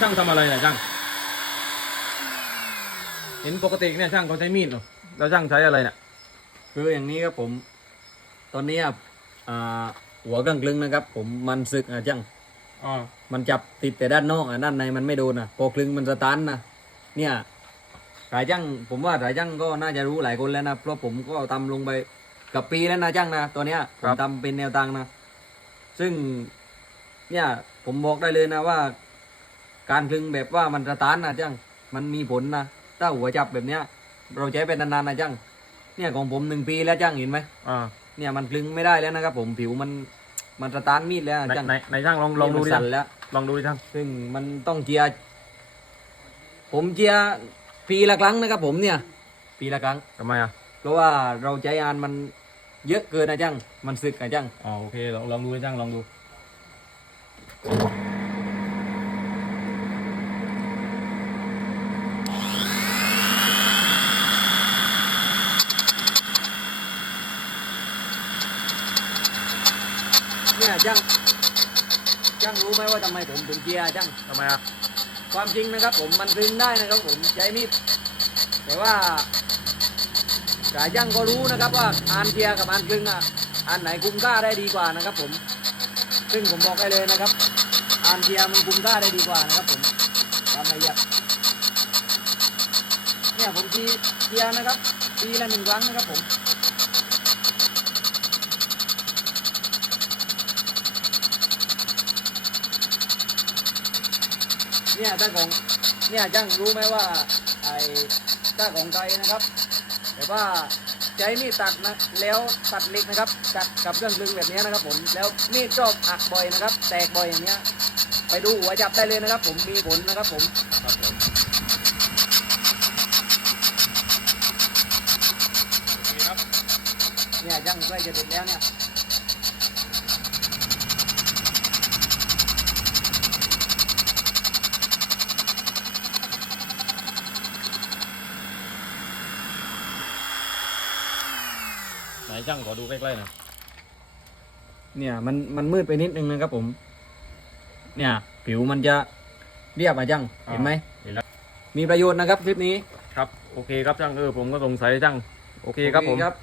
ช่างทำอะไรเนี่ยช่าง เห็นปกติเนี่ยช่างเขาใช้มีดเหรอแล้วช่างใช้อะไรเนี่ยคืออย่างนี้ครับผม ตอนนี้อะอ่าหัวกลางกลึงนะครับ ผมมันสึกอะจังอ๋อมันจับติดแต่ด้านนอกอะด้านในมันไม่โดนอะพอกลึงมันสตาร์ทนะเนี่ยสายจังผมว่าสายจังก็น่าจะรู้หลายคนแล้วนะเพราะผมก็ทำลงไปกับปีแล้วนะจังนะตัวเนี้ยผมทำเป็นแนวทางนะ ซึ่งเนี่ยผมบอกได้เลยนะว่า การคลึงแบบว่ามันสตาร์ทนะจังมันมีผลนะถ้าหัวจับแบบเนี้ย เราใช้เป็นนานๆนะจังเนี่ยของผมหนึ่งปีแล้วจังเห็นไหมอ่าเนี่ยมันคลึงไม่ได้แล้วนะครับ ผมผิวมันมันสตาร์ทมีดแล้วไหนจังไหนไหนช่างลองลองดูดินี่มันสั่นแล้วลองดูดิช่างซึ่งมันต้องเจียร์ผมเจียร์ปีละครั้งนะครับผมเนี่ย ปีละครั้งทำไมอะเพราะว่าเราใช้งานมันเยอะเกินนะจังมันสึกนะจังอ๋อโอเคลองลองดูดิช่างลองดู เนี่ยจังจังรู้ไหมว่าทำไมผมถึงเจียร์จังทำไมอะความจริงนะครับ ผมมันคลึงได้นะครับผมใช้มีดแต่ว่าสายจังก็รู้นะครับว่าอานเจียร์กับอานคลึงอะอันไหนคุ้มค่าได้ดีกว่านะครับ ผม ซึ่งผมบอกได้เลยนะครับอานเจียร์มันคุ้มค่าได้ดีกว่านะครับ ผมความละเอียดเนี่ยผมจีเจียร์นะครับปีละหนึ่งครั้งนะครับผม เนี่ยถ้าของเนี่ยจังรู้ไหมว่าไอ้ถ้าของไทยนะครับแต่ว่าใช้มีดตัดนะแล้วตัดเหล็กนะครับตัดกับเครื่องกลึงแบบนี้นะครับ ผมแล้วมีดชอบหักบ่อยนะครับ แตกบ่อยอย่างเงี้ย ไปดูหัวจับได้เลยนะครับ ผมมีผลนะครับผมครับผมโอเคครับเนี่ยจังใกล้จะเสร็จแล้วเนี่ย ไหนช่างขอดูใกล้ๆหน่อยเนี่ยมันมันมืดไปนิดนึงนะครับผม เนี่ย ผิวมันจะเรียบอะจังเห็นไหมเห็นแล้วมีประโยชน์นะครับคลิปนี้ครับโอเคครับช่างเออผมก็สงสัยช่างโอเคครับผมครับ